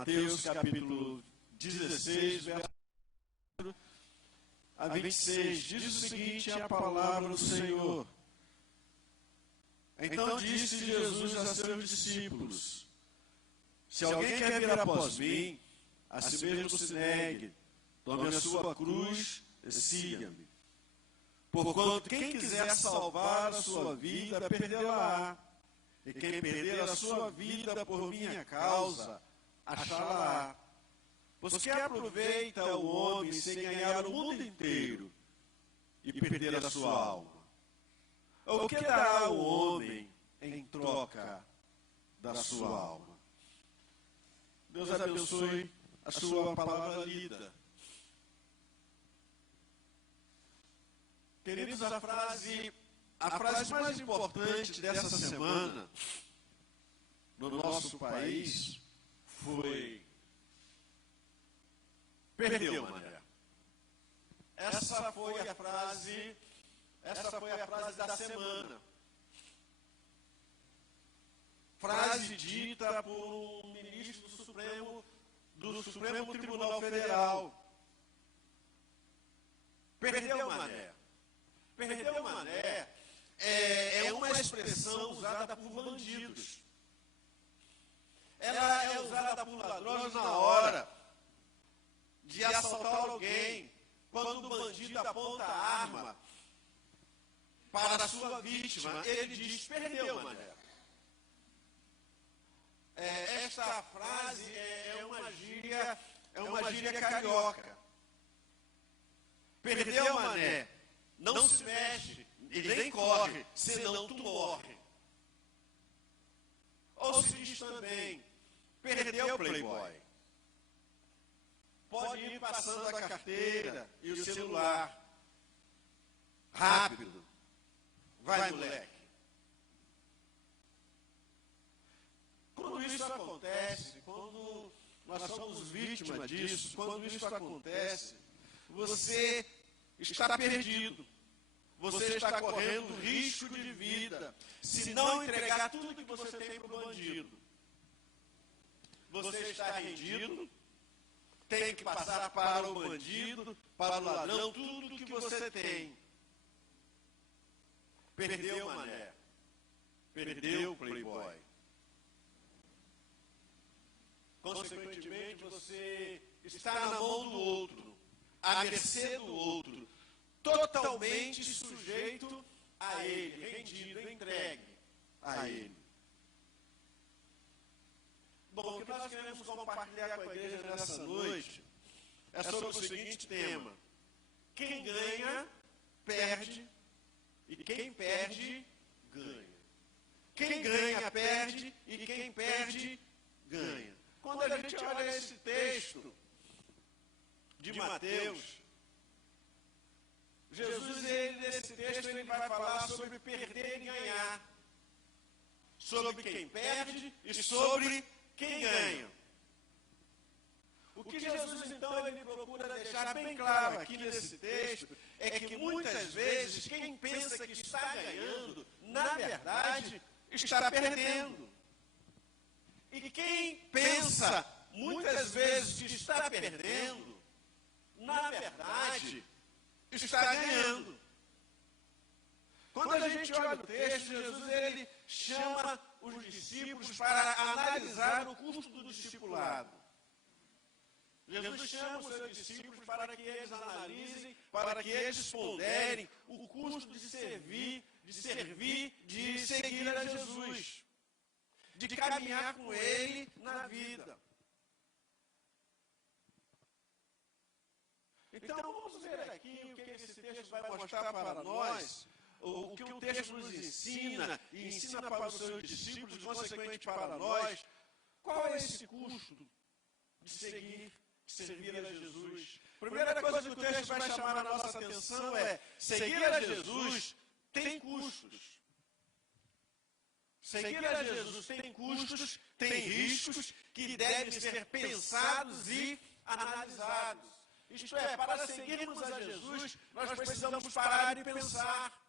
Mateus, capítulo 16, verso 4 a 26, diz o seguinte, a palavra do Senhor. Então disse Jesus a seus discípulos, se alguém quer vir após mim, a si mesmo se negue, tome a sua cruz e siga-me. Porquanto quem quiser salvar a sua vida, perdê-la-á. E quem perder a sua vida por minha causa, achá-la-á. Pois que aproveita o homem se ganhar o mundo inteiro e perder a sua alma? Ou o que dará o homem em troca da sua alma? Deus abençoe a sua palavra lida. Queridos, a frase mais importante dessa semana no nosso país foi: perdeu, mané. Essa foi a frase da semana. Frase dita por um ministro do Supremo Tribunal Federal. Perdeu, mané. Perdeu, mané é uma expressão usada por bandidos. Ela é usada por ladrões na hora de assaltar alguém, quando o bandido aponta a arma para a sua vítima, ele diz, perdeu, mané. Esta frase é uma gíria carioca. Perdeu, mané. Não se mexe, e nem corre, senão tu morre. Ou se diz também, perdeu, playboy. Pode ir passando a carteira e o celular. Rápido. Vai, moleque. Quando isso acontece, quando nós somos vítimas disso, quando isso acontece, você está perdido. Você está correndo risco de vida se não entregar tudo que você tem para o bandido. Você está rendido, tem que passar para o bandido, para o ladrão, tudo que você tem. Perdeu, mané. Perdeu, playboy. Consequentemente, você está na mão do outro, à mercê do outro, totalmente sujeito a ele, rendido, entregue a ele. Bom, o que nós queremos compartilhar com a igreja nessa noite é sobre o seguinte tema: quem ganha, perde, e quem perde, ganha. Quem ganha, perde, e quem perde, ganha. Quando a gente olha esse texto de Mateus, Jesus, nesse texto, ele vai falar sobre perder e ganhar, sobre quem perde e sobre quem ganha. O que Jesus, então, ele procura deixar bem claro aqui nesse texto é que muitas vezes quem pensa que está ganhando, na verdade, está perdendo. E quem pensa muitas vezes que está perdendo, na verdade, está ganhando. Quando a gente olha o texto, Jesus ele chama os discípulos para analisar o custo do discipulado. Jesus chama os seus discípulos para que eles analisem, para que eles ponderem o custo de servir, de seguir a Jesus, de caminhar com Ele na vida. Então, vamos ver aqui o que esse texto vai mostrar para nós, o que o texto nos ensina, e ensina para os seus discípulos, e consequentemente para nós, qual é esse custo de servir a Jesus. Primeira coisa que o texto vai chamar a nossa atenção é, seguir a Jesus tem custos. Seguir a Jesus tem custos, tem riscos que devem ser pensados e analisados. Isto é, para seguirmos a Jesus, nós precisamos parar e pensar.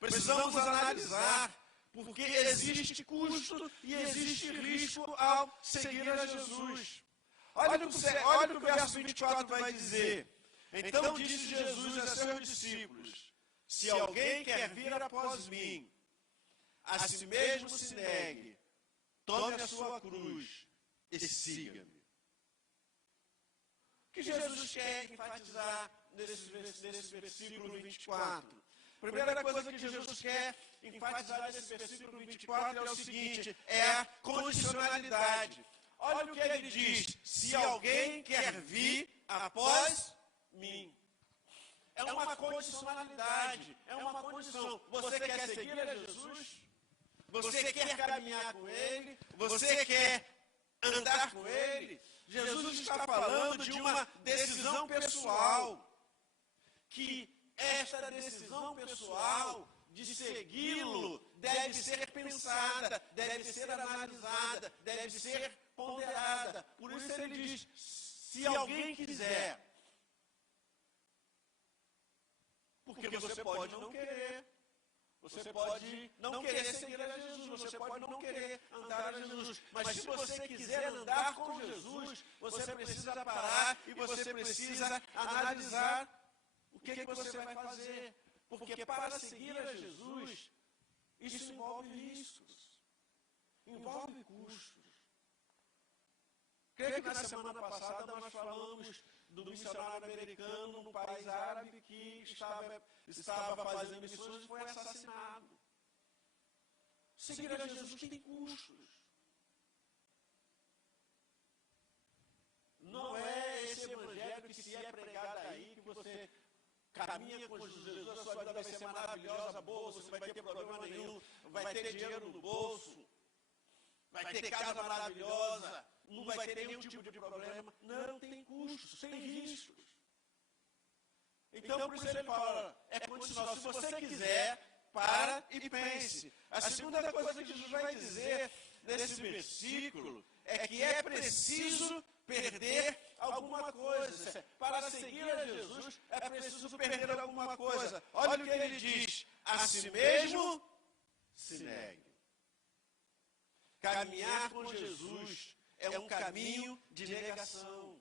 Precisamos analisar, porque existe custo e existe risco ao seguir a Jesus. Olha o que o verso 24 vai dizer. Então disse Jesus a seus discípulos: se alguém quer vir após mim, a si mesmo se negue, tome a sua cruz e siga-me. O que Jesus quer enfatizar nesse versículo 24? A primeira coisa que Jesus quer enfatizar nesse versículo 24 é o seguinte: é a condicionalidade. Olha o que ele diz: se alguém quer vir após mim. É uma condicionalidade, é uma condição. Você quer seguir a Jesus? Você quer caminhar com Ele? Você quer andar com Ele? Jesus está falando de uma decisão pessoal. Que esta decisão pessoal de segui-lo deve ser pensada, deve ser analisada, deve ser ponderada. Por isso ele diz: se alguém quiser. Porque você pode não querer. Você pode não querer seguir a Jesus, você pode não querer andar a Jesus. Mas se você quiser andar com Jesus, você precisa parar e você precisa analisar o que você vai fazer. Porque para seguir a Jesus, isso envolve riscos, envolve custos. Creio que na semana passada nós falamos do missionário americano num país árabe que estava fazendo missões e foi assassinado. Seguir a Jesus tem custos. Não é esse evangelho que se é pregado aí, que você caminha com Jesus, a sua vida vai ser maravilhosa, boa, você vai ter problema nenhum, vai ter dinheiro no bolso, vai ter casa maravilhosa, não vai ter nenhum tipo de problema. Não, tem custos, tem riscos. Então, por isso ele fala, é condicional. Se você quiser, para e pense. A segunda coisa que Jesus vai dizer nesse versículo é que é preciso perder alguma coisa. Para seguir a Jesus, é preciso perder alguma coisa. Olha o que ele diz: a si mesmo se negue. Caminhar com Jesus é um caminho de negação.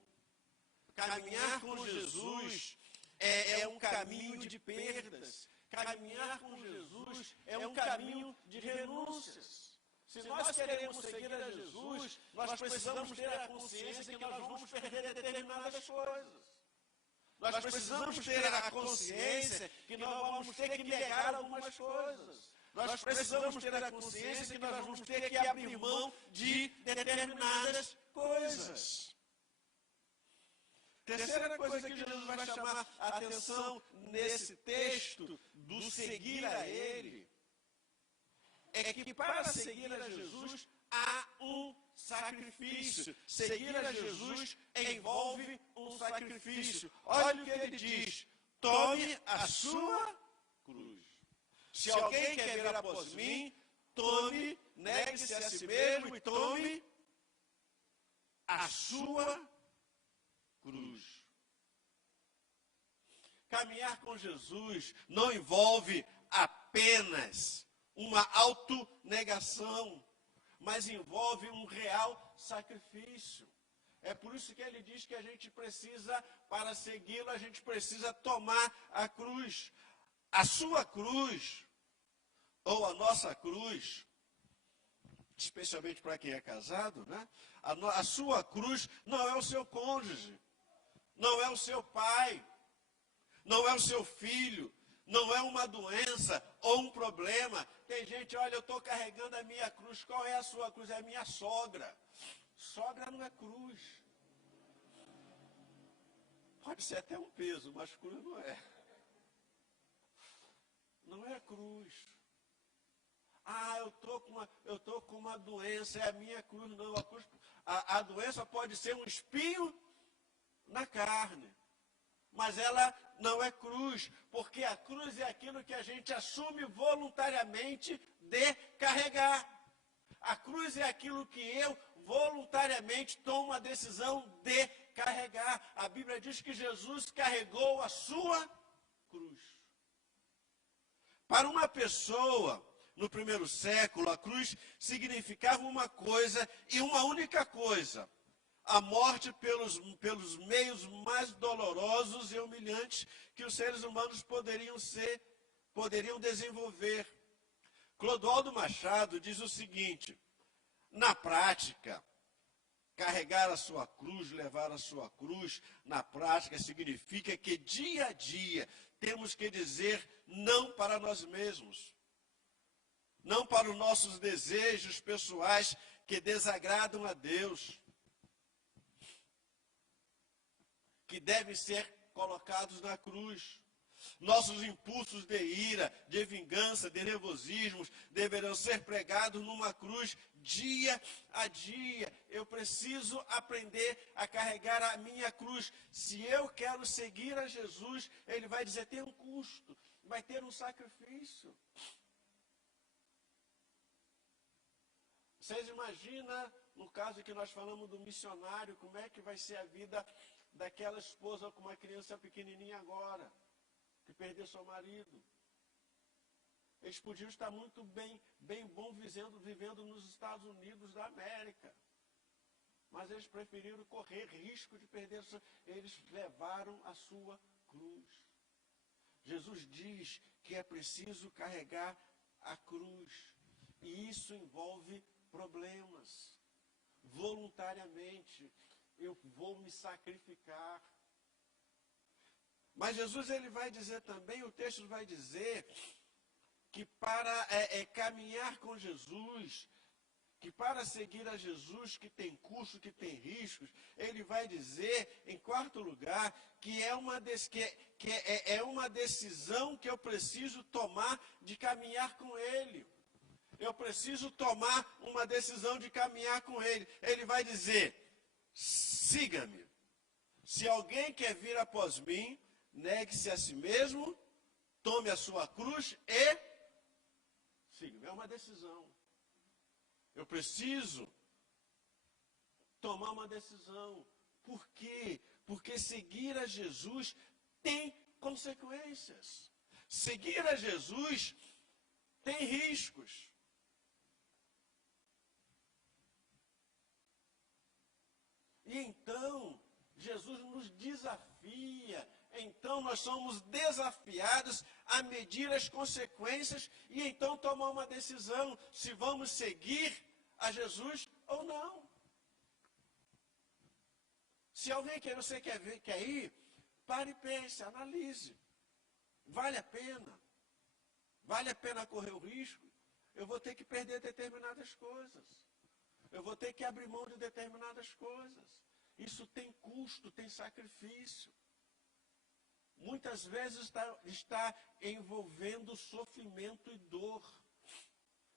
Caminhar com Jesus é um caminho de perdas. Caminhar com Jesus é um caminho de renúncias. Se nós queremos seguir a Jesus, nós precisamos ter a consciência que nós vamos perder determinadas coisas. Nós precisamos ter a consciência que nós vamos ter que negar algumas coisas. Nós precisamos ter a consciência que nós vamos ter que abrir mão de determinadas coisas. Terceira coisa que Jesus vai chamar a atenção nesse texto do seguir a Ele é que para seguir a Jesus há um sacrifício. Seguir a Jesus envolve um sacrifício. Olha o que ele diz: tome a sua cruz. Se alguém quer vir após mim, tome, negue-se a si mesmo e tome a sua cruz. Caminhar com Jesus não envolve apenas uma autonegação, mas envolve um real sacrifício. É por isso que ele diz que a gente precisa, para segui-lo, a gente precisa tomar a cruz. A sua cruz, ou a nossa cruz, especialmente para quem é casado, né? A sua cruz não é o seu cônjuge, não é o seu pai, não é o seu filho, não é uma doença ou um problema. Tem gente, olha, eu estou carregando a minha cruz. Qual é a sua cruz? É a minha sogra. Sogra não é cruz. Pode ser até um peso, mas cruz não é. Não é cruz. Ah, eu estou com uma doença, é a minha cruz. Não, a doença pode ser um espinho na carne, mas ela não é cruz, porque a cruz é aquilo que a gente assume voluntariamente de carregar. A cruz é aquilo que eu voluntariamente tomo a decisão de carregar. A Bíblia diz que Jesus carregou a sua cruz. Para uma pessoa, no primeiro século, a cruz significava uma coisa e uma única coisa: a morte pelos meios mais dolorosos e humilhantes que os seres humanos poderiam desenvolver. Clodoaldo Machado diz o seguinte: na prática, carregar a sua cruz, levar a sua cruz, na prática significa que dia a dia temos que dizer não para nós mesmos, não para os nossos desejos pessoais que desagradam a Deus, que devem ser colocados na cruz. Nossos impulsos de ira, de vingança, de nervosismos deverão ser pregados numa cruz dia a dia. Eu preciso aprender a carregar a minha cruz. Se eu quero seguir a Jesus, ele vai dizer, tem um custo, vai ter um sacrifício. Vocês imaginam, no caso que nós falamos do missionário, como é que vai ser a vida daquela esposa com uma criança pequenininha agora, que perdeu seu marido. Eles podiam estar muito bem bom vivendo nos Estados Unidos da América. Mas eles preferiram correr risco de perder. Eles levaram a sua cruz. Jesus diz que é preciso carregar a cruz. E isso envolve problemas. Voluntariamente, eu vou me sacrificar. Mas Jesus ele vai dizer também, o texto vai dizer que para caminhar com Jesus, que para seguir a Jesus, que tem custo, que tem riscos, ele vai dizer, em quarto lugar, que é uma decisão que eu preciso tomar de caminhar com ele. Eu preciso tomar uma decisão de caminhar com ele. Ele vai dizer, siga-me. Se alguém quer vir após mim, negue-se a si mesmo, tome a sua cruz e siga-me. É uma decisão. Eu preciso tomar uma decisão. Por quê? Porque seguir a Jesus tem consequências. Seguir a Jesus tem riscos. E então, Jesus nos desafia. Então, nós somos desafiados a medir as consequências e então tomar uma decisão se vamos seguir a Jesus ou não. Se alguém que você quer ir, pare e pense, analise. Vale a pena? Vale a pena correr o risco? Eu vou ter que perder determinadas coisas. Eu vou ter que abrir mão de determinadas coisas. Isso tem custo, tem sacrifício. Muitas vezes está envolvendo sofrimento e dor.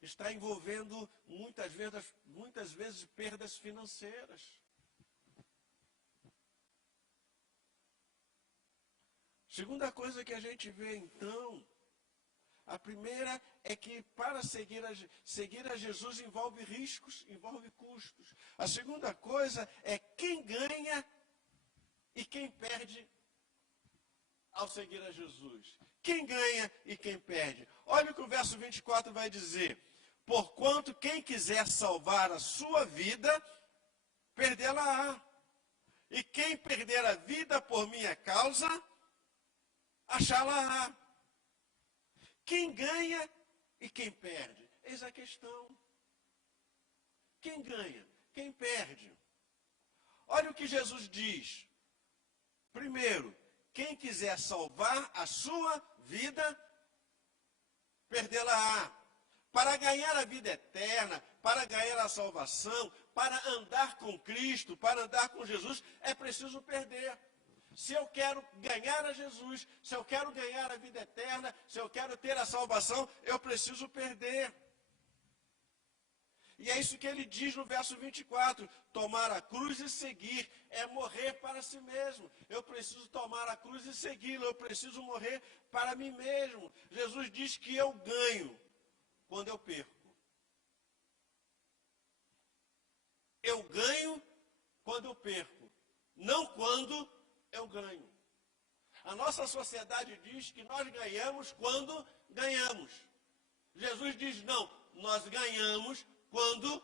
Está envolvendo, muitas vezes, perdas financeiras. Segunda coisa que a gente vê, então, a primeira é que para seguir a Jesus envolve riscos, envolve custos. A segunda coisa é quem ganha e quem perde ao seguir a Jesus. Quem ganha e quem perde. Olha o que o verso 24 vai dizer. Porquanto quem quiser salvar a sua vida, perdê-la-á. E quem perder a vida por minha causa, achá-la-á. Quem ganha e quem perde? Eis a questão. Quem ganha? Quem perde? Olha o que Jesus diz. Primeiro, quem quiser salvar a sua vida, perdê-la-á. Para ganhar a vida eterna, para ganhar a salvação, para andar com Cristo, para andar com Jesus, é preciso perder. Se eu quero ganhar a Jesus, se eu quero ganhar a vida eterna, se eu quero ter a salvação, eu preciso perder. E é isso que ele diz no verso 24, tomar a cruz e seguir, é morrer para si mesmo. Eu preciso tomar a cruz e segui-lo, eu preciso morrer para mim mesmo. Jesus diz que eu ganho quando eu perco. Eu ganho quando eu perco, não quando eu ganho. A nossa sociedade diz que nós ganhamos quando ganhamos. Jesus diz, não, nós ganhamos quando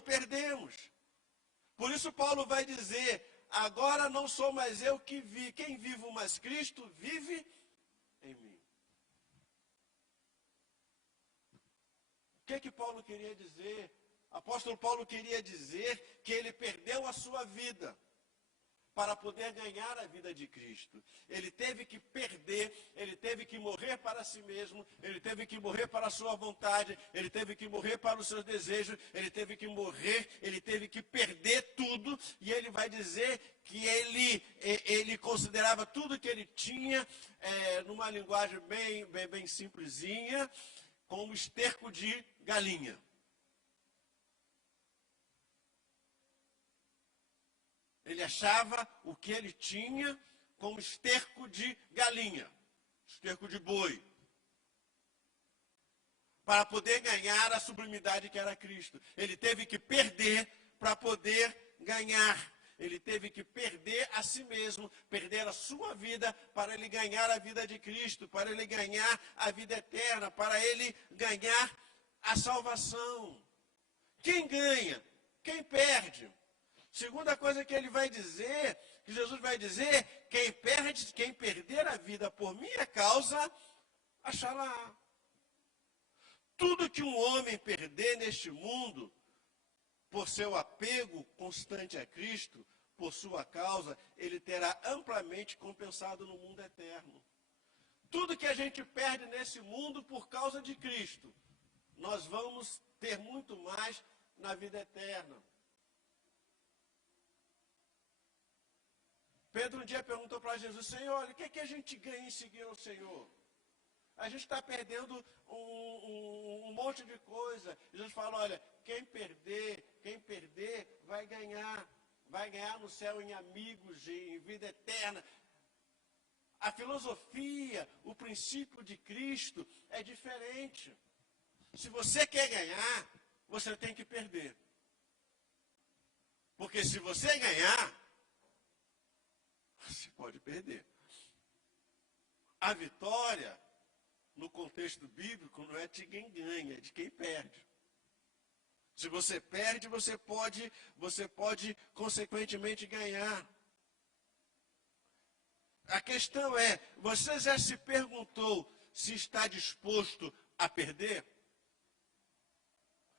perdemos. Por isso Paulo vai dizer, agora não sou mais eu que vivo, quem vivo, mas Cristo vive em mim. O que Paulo queria dizer? Apóstolo Paulo queria dizer que ele perdeu a sua vida para poder ganhar a vida de Cristo. Ele teve que perder, ele teve que morrer para si mesmo, ele teve que morrer para a sua vontade, ele teve que morrer para os seus desejos, ele teve que morrer, ele teve que perder tudo, e ele vai dizer que ele considerava tudo que ele tinha, numa linguagem bem simplesinha, como esterco de galinha. Ele achava o que ele tinha como esterco de galinha, esterco de boi, para poder ganhar a sublimidade que era Cristo. Ele teve que perder para poder ganhar. Ele teve que perder a si mesmo, perder a sua vida para ele ganhar a vida de Cristo, para ele ganhar a vida eterna, para ele ganhar a salvação. Quem ganha? Quem perde? Segunda coisa que ele vai dizer, que Jesus vai dizer, quem perder a vida por minha causa, achará. Tudo que um homem perder neste mundo, por seu apego constante a Cristo, por sua causa, ele terá amplamente compensado no mundo eterno. Tudo que a gente perde nesse mundo por causa de Cristo, nós vamos ter muito mais na vida eterna. Pedro um dia perguntou para Jesus, Senhor, o que a gente ganha em seguir o Senhor? A gente está perdendo um monte de coisa. Jesus fala, olha, quem perder vai ganhar no céu em amigos, em vida eterna. A filosofia, o princípio de Cristo é diferente. Se você quer ganhar, você tem que perder. Porque se você ganhar, você pode perder. A vitória, no contexto bíblico, não é de quem ganha, é de quem perde. Se você perde, você pode consequentemente ganhar. A questão é, você já se perguntou se está disposto a perder?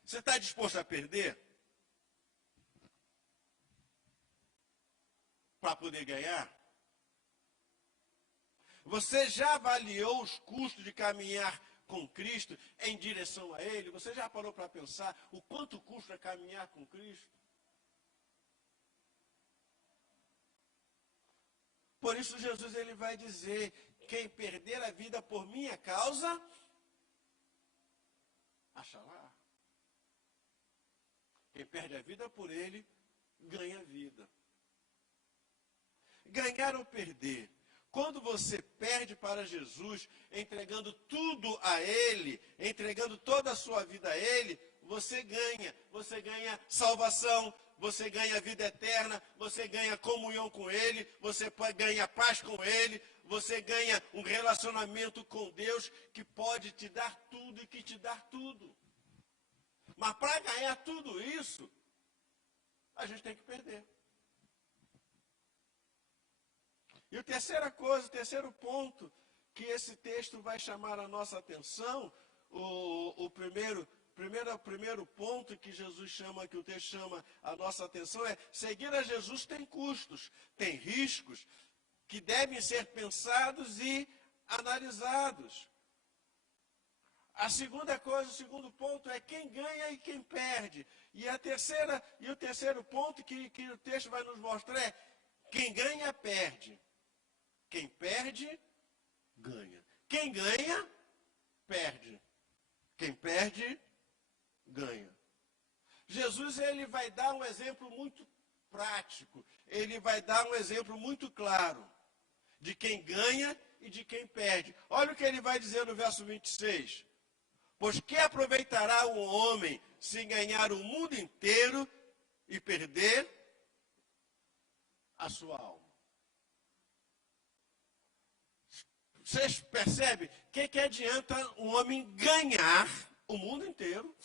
Você está disposto a perder? Para poder ganhar? Você já avaliou os custos de caminhar com Cristo em direção a Ele? Você já parou para pensar o quanto custa caminhar com Cristo? Por isso Jesus ele vai dizer, quem perder a vida por minha causa, achará. Quem perde a vida por Ele, ganha a vida. Ganhar ou perder? Quando você perde para Jesus, entregando tudo a Ele, entregando toda a sua vida a Ele, você ganha salvação, você ganha vida eterna, você ganha comunhão com Ele, você ganha paz com Ele, você ganha um relacionamento com Deus que pode te dar tudo e que te dá tudo. Mas para ganhar tudo isso, a gente tem que perder. E o terceiro ponto que esse texto vai chamar a nossa atenção, o primeiro ponto que Jesus chama, que o texto chama a nossa atenção é, seguir a Jesus tem custos, tem riscos que devem ser pensados e analisados. A segunda coisa, o segundo ponto é quem ganha e quem perde. E o terceiro ponto que o texto vai nos mostrar é quem ganha, perde. Quem perde, ganha. Quem ganha, perde. Quem perde, ganha. Jesus ele vai dar um exemplo muito prático. Ele vai dar um exemplo muito claro de quem ganha e de quem perde. Olha o que ele vai dizer no verso 26. Pois que aproveitará um homem se ganhar o mundo inteiro e perder a sua alma? Vocês percebem? O que adianta um homem ganhar o mundo inteiro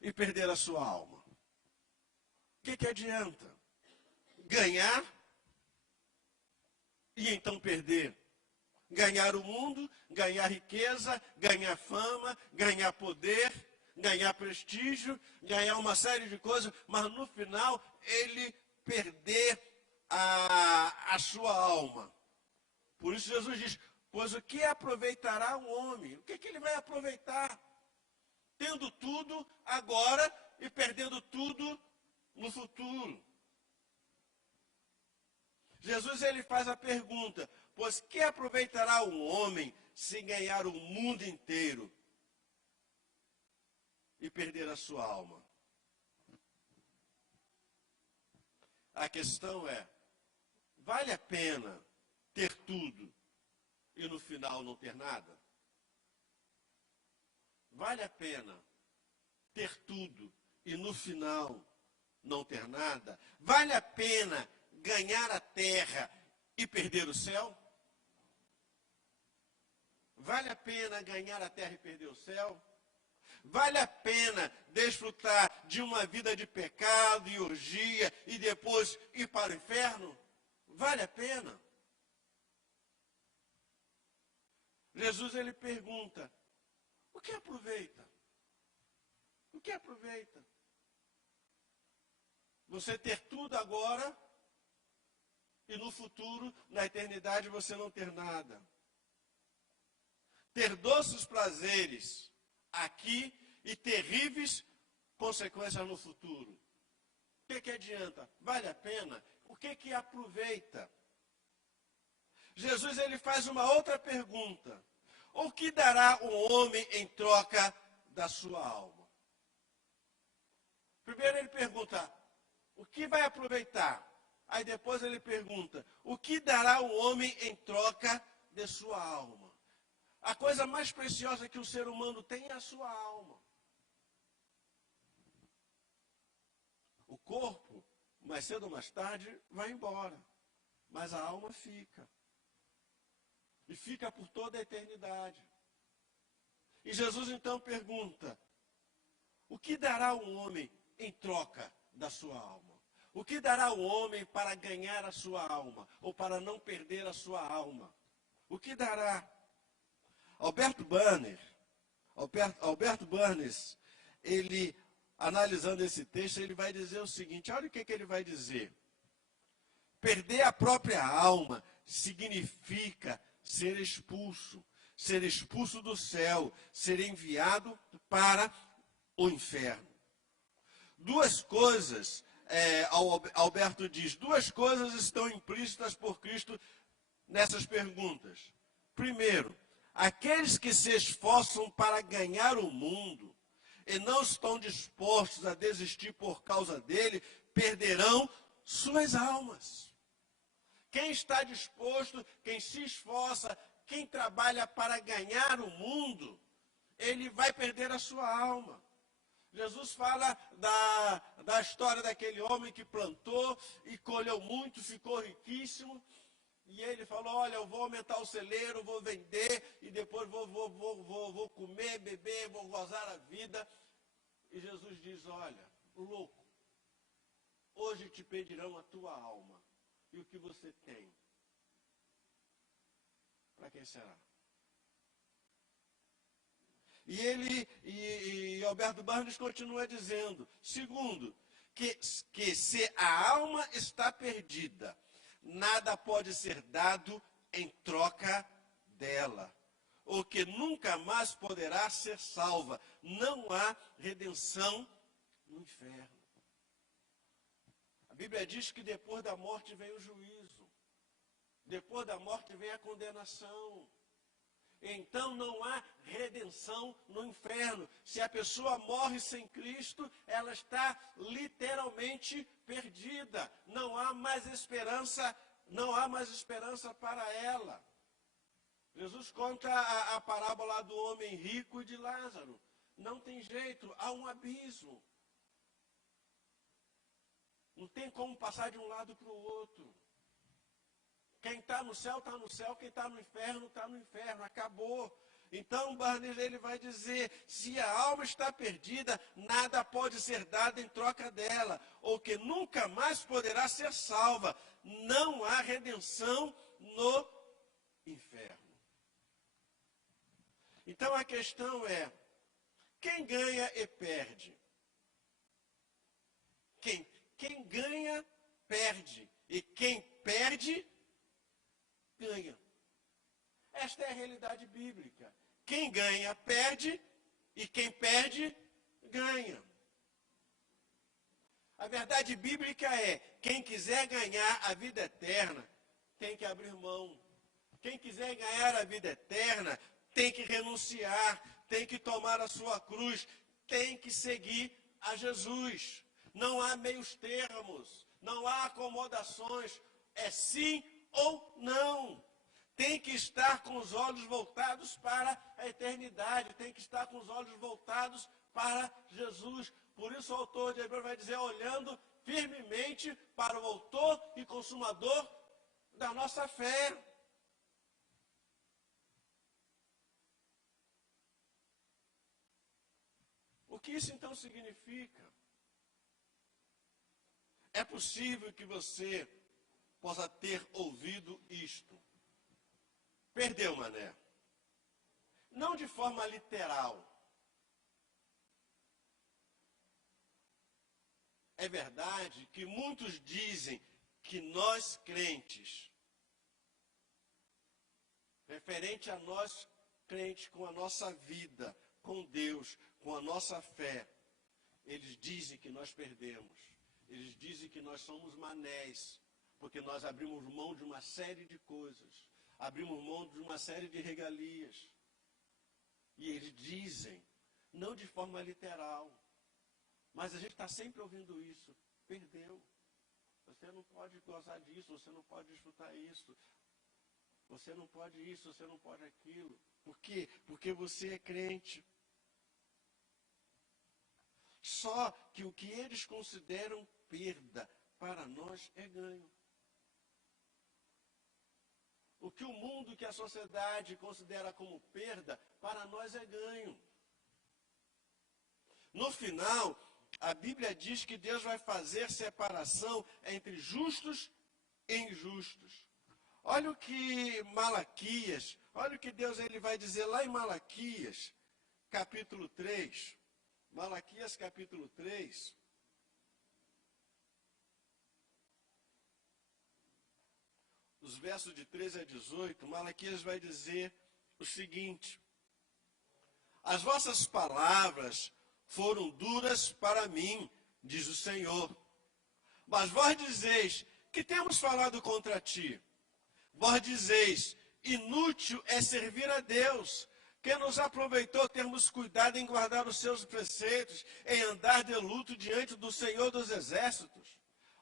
e perder a sua alma? que adianta? Ganhar e então perder. Ganhar o mundo, ganhar riqueza, ganhar fama, ganhar poder, ganhar prestígio, ganhar uma série de coisas, mas no final ele perder a sua alma. Por isso Jesus diz, pois o que aproveitará o homem? O que ele vai aproveitar? Tendo tudo agora e perdendo tudo no futuro. Jesus ele faz a pergunta, pois que aproveitará um homem se ganhar o mundo inteiro e perder a sua alma? A questão é, vale a pena ter tudo e no final não ter nada? Vale a pena ter tudo e no final não ter nada? Vale a pena ganhar a terra e perder o céu? Vale a pena ganhar a terra e perder o céu? Vale a pena desfrutar de uma vida de pecado e orgia e depois ir para o inferno? Vale a pena? Jesus ele pergunta, o que aproveita? O que aproveita? Você ter tudo agora e no futuro, na eternidade, você não ter nada. Ter doces prazeres aqui e terríveis consequências no futuro. O que adianta? Vale a pena? O que aproveita? Jesus ele faz uma outra pergunta. O que dará o homem em troca da sua alma? Primeiro ele pergunta, o que vai aproveitar? Aí depois ele pergunta, o que dará o homem em troca de sua alma? A coisa mais preciosa que o ser humano tem é a sua alma. O corpo, mais cedo ou mais tarde, vai embora. Mas a alma fica. E fica por toda a eternidade. E Jesus então pergunta, o que dará o homem em troca da sua alma? O que dará o homem para ganhar a sua alma? Ou para não perder a sua alma? O que dará? Alberto Burnes, ele, analisando esse texto, ele vai dizer o seguinte, olha o que ele vai dizer. Perder a própria alma significa ser expulso do céu, ser enviado para o inferno. Duas coisas, Alberto diz, duas coisas estão implícitas por Cristo nessas perguntas. Primeiro, aqueles que se esforçam para ganhar o mundo e não estão dispostos a desistir por causa dele, perderão suas almas. Quem está disposto, quem se esforça, quem trabalha para ganhar o mundo, ele vai perder a sua alma. Jesus fala da história daquele homem que plantou e colheu muito, ficou riquíssimo. E ele falou, olha, eu vou aumentar o celeiro, vou vender e depois vou comer, beber, vou gozar a vida. E Jesus diz, olha, louco, hoje te pedirão a tua alma. E o que você tem? Para quem será? E Alberto Burnes continua dizendo, segundo, que se a alma está perdida, nada pode ser dado em troca dela, ou que nunca mais poderá ser salva. Não há redenção no inferno. A Bíblia diz que depois da morte vem o juízo. Depois da morte vem a condenação. Então não há redenção no inferno. Se a pessoa morre sem Cristo, ela está literalmente perdida. Não há mais esperança, não há mais esperança para ela. Jesus conta a parábola do homem rico e de Lázaro. Não tem jeito, há um abismo. Não tem como passar de um lado para o outro. Quem está no céu, está no céu. Quem está no inferno, está no inferno. Acabou. Então, Barney, ele vai dizer, se a alma está perdida, nada pode ser dado em troca dela, ou que nunca mais poderá ser salva. Não há redenção no inferno. Então, a questão é, quem ganha e perde? Quem ganha, perde. E quem perde, ganha. Esta é a realidade bíblica. Quem ganha, perde, e quem perde, ganha. A verdade bíblica é, quem quiser ganhar a vida eterna, tem que abrir mão. Quem quiser ganhar a vida eterna, tem que renunciar, tem que tomar a sua cruz, tem que seguir a Jesus. Não há meios termos, não há acomodações, é sim ou não. Tem que estar com os olhos voltados para a eternidade, tem que estar com os olhos voltados para Jesus. Por isso o autor de Hebreus vai dizer, olhando firmemente para o autor e consumador da nossa fé. O que isso então significa? É possível que você possa ter ouvido isto. Perdeu, mané. Não de forma literal. É verdade que muitos dizem que nós crentes, referente a nós crentes com a nossa vida, com Deus, com a nossa fé, eles dizem que nós perdemos. Eles dizem que nós somos manés, porque nós abrimos mão de uma série de coisas. Abrimos mão de uma série de regalias. E eles dizem, não de forma literal, mas a gente está sempre ouvindo isso. Perdeu. Você não pode gozar disso, você não pode desfrutar isso. Você não pode isso, você não pode aquilo. Por quê? Porque você é crente. Só que o que eles consideram perda, para nós é ganho. O que o mundo, que a sociedade considera como perda, para nós é ganho. No final, a Bíblia diz que Deus vai fazer separação entre justos e injustos. Olha o que Malaquias, olha o que Deus ele vai dizer lá em Malaquias, capítulo 3. Malaquias, capítulo 3. Os versos de 13 a 18, Malaquias vai dizer o seguinte: as vossas palavras foram duras para mim, diz o Senhor. Mas vós dizeis, que temos falado contra ti? Vós dizeis, inútil é servir a Deus, que nos aproveitou termos cuidado em guardar os seus preceitos, em andar de luto diante do Senhor dos Exércitos.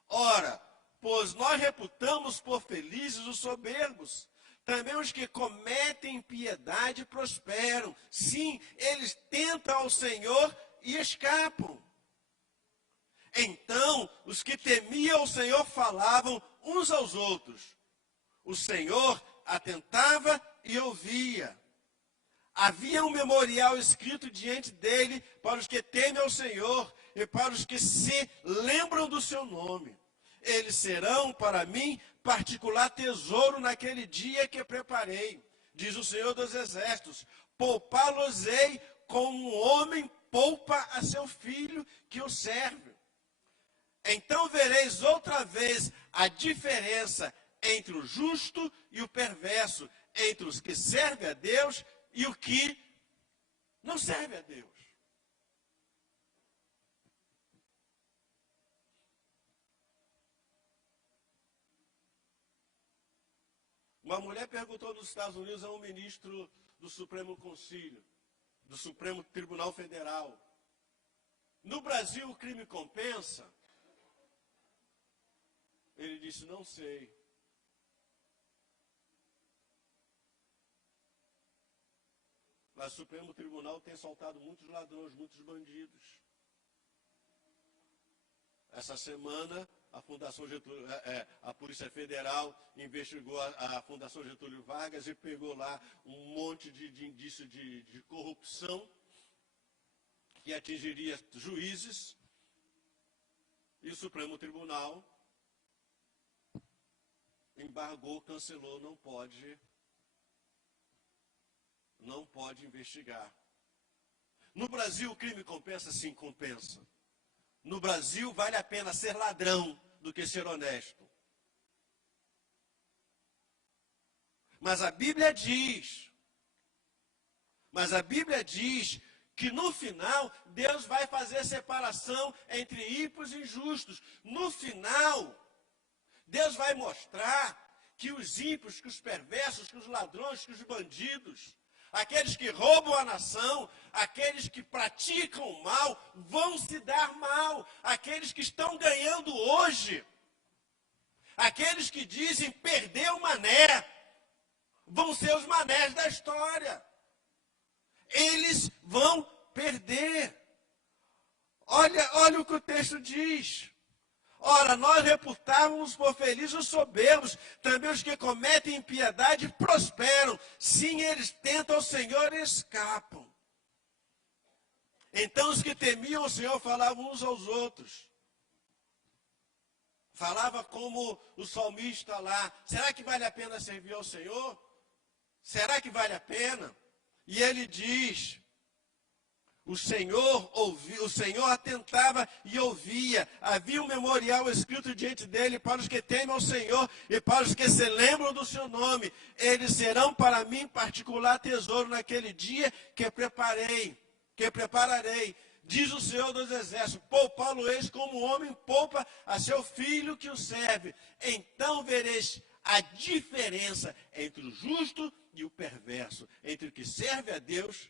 Ora, pois nós reputamos por felizes os soberbos. Também os que cometem impiedade prosperam. Sim, eles tentam ao Senhor e escapam. Então, os que temiam o Senhor falavam uns aos outros. O Senhor atentava e ouvia. Havia um memorial escrito diante dele para os que temem ao Senhor e para os que se lembram do seu nome. Eles serão para mim particular tesouro naquele dia que preparei, diz o Senhor dos Exércitos. Poupá-los-ei como um homem poupa a seu filho que o serve. Então vereis outra vez a diferença entre o justo e o perverso, entre os que servem a Deus e o que não serve a Deus. Uma mulher perguntou nos Estados Unidos a um ministro do Supremo Concílio, do Supremo Tribunal Federal: no Brasil o crime compensa? Ele disse, não sei. Mas o Supremo Tribunal tem soltado muitos ladrões, muitos bandidos. Essa semana, a Fundação Getúlio, a Polícia Federal investigou a Fundação Getúlio Vargas e pegou lá um monte de indício de corrupção que atingiria juízes, e o Supremo Tribunal embargou, cancelou, não pode investigar. No Brasil, o crime compensa? Sim, compensa. No Brasil, vale a pena ser ladrão do que ser honesto. Mas a Bíblia diz que no final, Deus vai fazer separação entre ímpios e injustos. No final, Deus vai mostrar que os ímpios, que os perversos, que os ladrões, que os bandidos, aqueles que roubam a nação, aqueles que praticam o mal, vão se dar mal. Aqueles que estão ganhando hoje, aqueles que dizem perder o mané, vão ser os manés da história. Eles vão perder. Olha o que o texto diz. Ora, nós reputávamos por felizes os soberbos, também os que cometem impiedade prosperam. Sim, eles tentam o Senhor e escapam. Então os que temiam o Senhor falavam uns aos outros. Falava como o salmista lá: será que vale a pena servir ao Senhor? Será que vale a pena? E ele diz: o Senhor atentava e ouvia. Havia um memorial escrito diante dele para os que temem ao Senhor e para os que se lembram do seu nome. Eles serão para mim particular tesouro naquele dia que prepararei. Diz o Senhor dos Exércitos: poupá-lo-eis como o homem poupa a seu filho que o serve. Então vereis a diferença entre o justo e o perverso, entre o que serve a Deus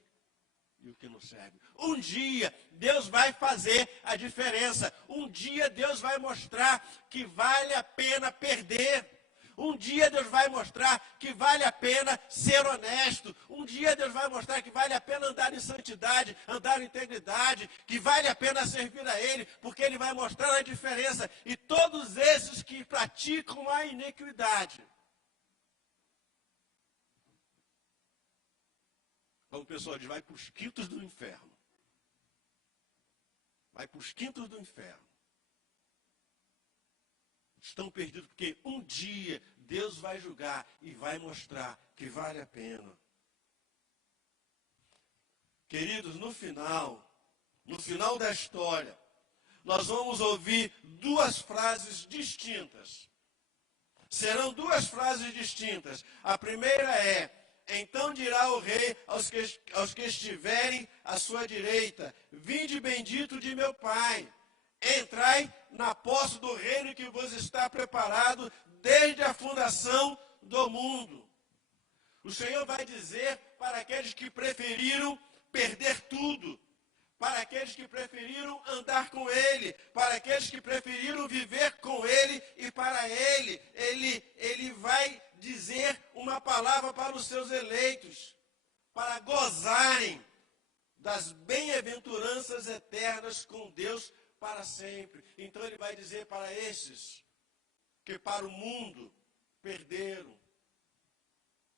e o que não serve. Um dia Deus vai fazer a diferença. Um dia Deus vai mostrar que vale a pena perder. Um dia Deus vai mostrar que vale a pena ser honesto. Um dia Deus vai mostrar que vale a pena andar em santidade, andar em integridade, que vale a pena servir a Ele, porque Ele vai mostrar a diferença. E todos esses que praticam a iniquidade, como o pessoal diz, vai para os quintos do inferno. Vai para os quintos do inferno. Estão perdidos porque um dia Deus vai julgar e vai mostrar que vale a pena. Queridos, no final da história, nós vamos ouvir duas frases distintas. Serão duas frases distintas. A primeira é: então dirá o rei aos que estiverem à sua direita: vinde bendito de meu Pai, entrai na posse do reino que vos está preparado desde a fundação do mundo. O Senhor vai dizer para aqueles que preferiram perder tudo, para aqueles que preferiram andar com Ele, para aqueles que preferiram viver com Ele e para Ele vai dizer uma palavra para os seus eleitos, para gozarem das bem-aventuranças eternas com Deus para sempre. Então Ele vai dizer para esses que para o mundo perderam,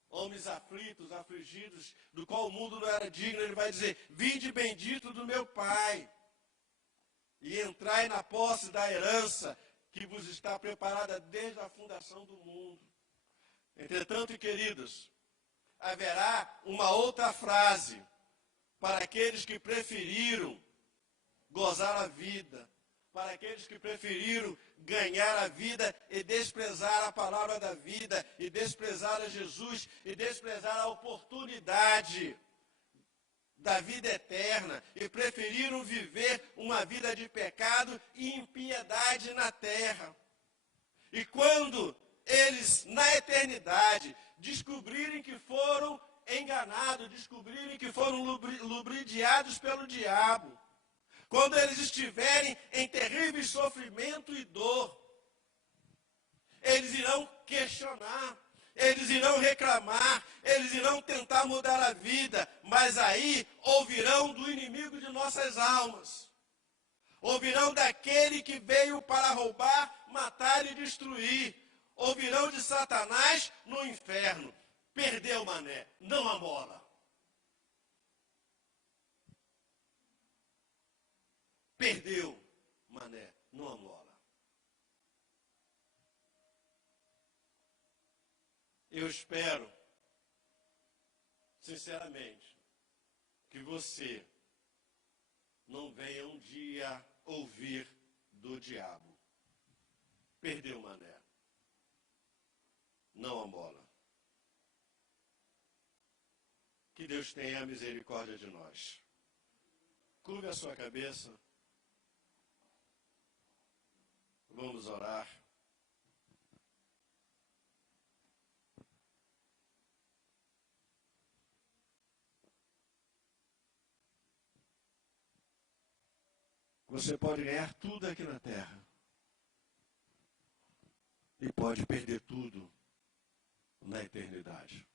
homens aflitos, afligidos, do qual o mundo não era digno, Ele vai dizer: vinde bendito do meu Pai, e entrai na posse da herança que vos está preparada desde a fundação do mundo. Entretanto, queridos, haverá uma outra frase para aqueles que preferiram gozar a vida, para aqueles que preferiram ganhar a vida e desprezar a palavra da vida, e desprezar a Jesus, e desprezar a oportunidade da vida eterna, e preferiram viver uma vida de pecado e impiedade na terra. E quando eles, na eternidade, descobrirem que foram enganados, descobrirem que foram ludibriados pelo diabo, quando eles estiverem em terrível sofrimento e dor, eles irão questionar, eles irão reclamar, eles irão tentar mudar a vida, mas aí ouvirão do inimigo de nossas almas: Ouvirão daquele que veio para roubar, matar e destruir. Ouvirão de Satanás no inferno. Perdeu, mané, não amola. Perdeu, mané, não amola. Eu espero, sinceramente, que você não venha um dia ouvir do diabo. Perdeu, mané, não amola. Que Deus tenha misericórdia de nós. Curve a sua cabeça. Vamos orar. Você pode ganhar tudo aqui na terra. E pode perder tudo na eternidade.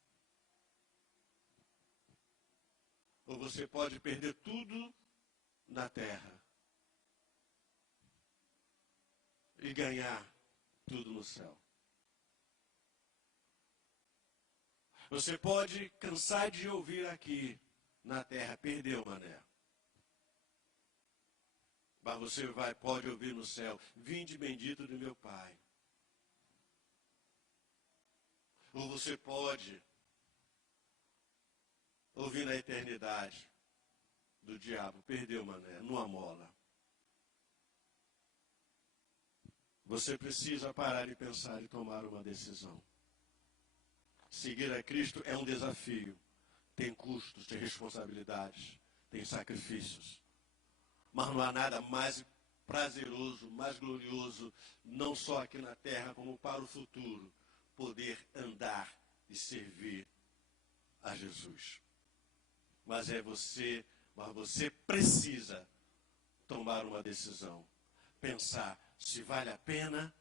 Ou você pode perder tudo na terra e ganhar tudo no céu. Você pode cansar de ouvir aqui na terra, perdeu, mané. Mas você pode ouvir no céu, vinde bendito do meu Pai. Ou você pode ouvir na eternidade do diabo, perdeu, mané, não amola. Você precisa parar de pensar e tomar uma decisão. Seguir a Cristo é um desafio. Tem custos, tem responsabilidades, tem sacrifícios. Mas não há nada mais prazeroso, mais glorioso, não só aqui na terra, como para o futuro, poder andar e servir a Jesus. Mas você precisa tomar uma decisão, pensar se vale a pena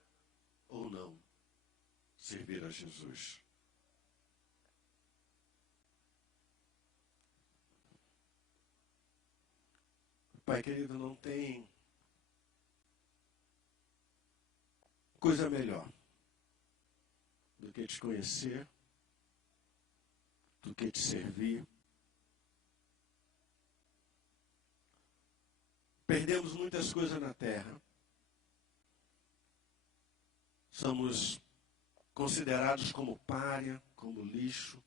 ou não servir a Jesus. Pai querido, não tem coisa melhor do que te conhecer, do que te servir. Perdemos muitas coisas na terra. Somos considerados como pária, como lixo,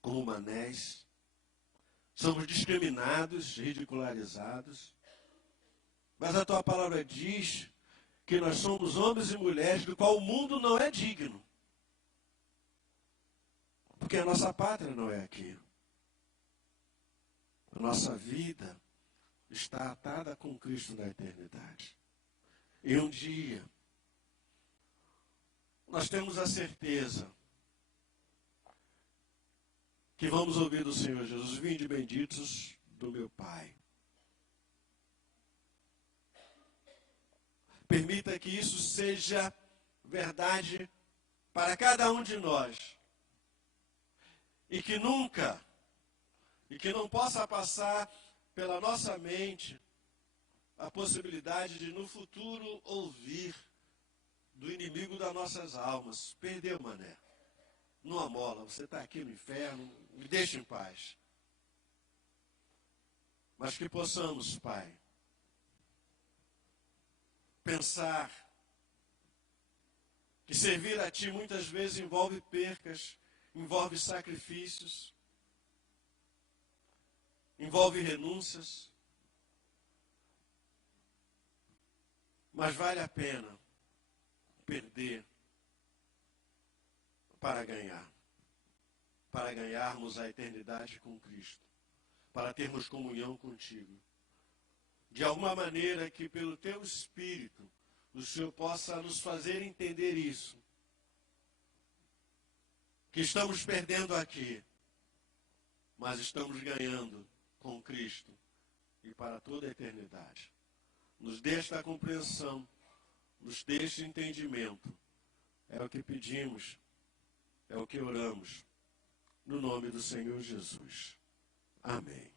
como manés. Somos discriminados, ridicularizados. Mas a tua palavra diz que nós somos homens e mulheres do qual o mundo não é digno. Porque a nossa pátria não é aqui. A nossa vida está atada com Cristo na eternidade. E um dia, nós temos a certeza que vamos ouvir do Senhor Jesus, vinde benditos do meu Pai. Permita que isso seja verdade para cada um de nós. E que nunca, e que não possa passar pela nossa mente a possibilidade de no futuro ouvir do inimigo das nossas almas. Perdeu, mané. Não amola, você está aqui no inferno, me deixe em paz. Mas que possamos, Pai, pensar que servir a Ti muitas vezes envolve percas, envolve sacrifícios, envolve renúncias, mas vale a pena perder para ganhar, para ganharmos a eternidade com Cristo, para termos comunhão contigo. De alguma maneira que pelo Teu Espírito o Senhor possa nos fazer entender isso, que estamos perdendo aqui, mas estamos ganhando com Cristo e para toda a eternidade. Nos dê esta compreensão, nos dê este entendimento. É o que pedimos, é o que oramos, no nome do Senhor Jesus. Amém.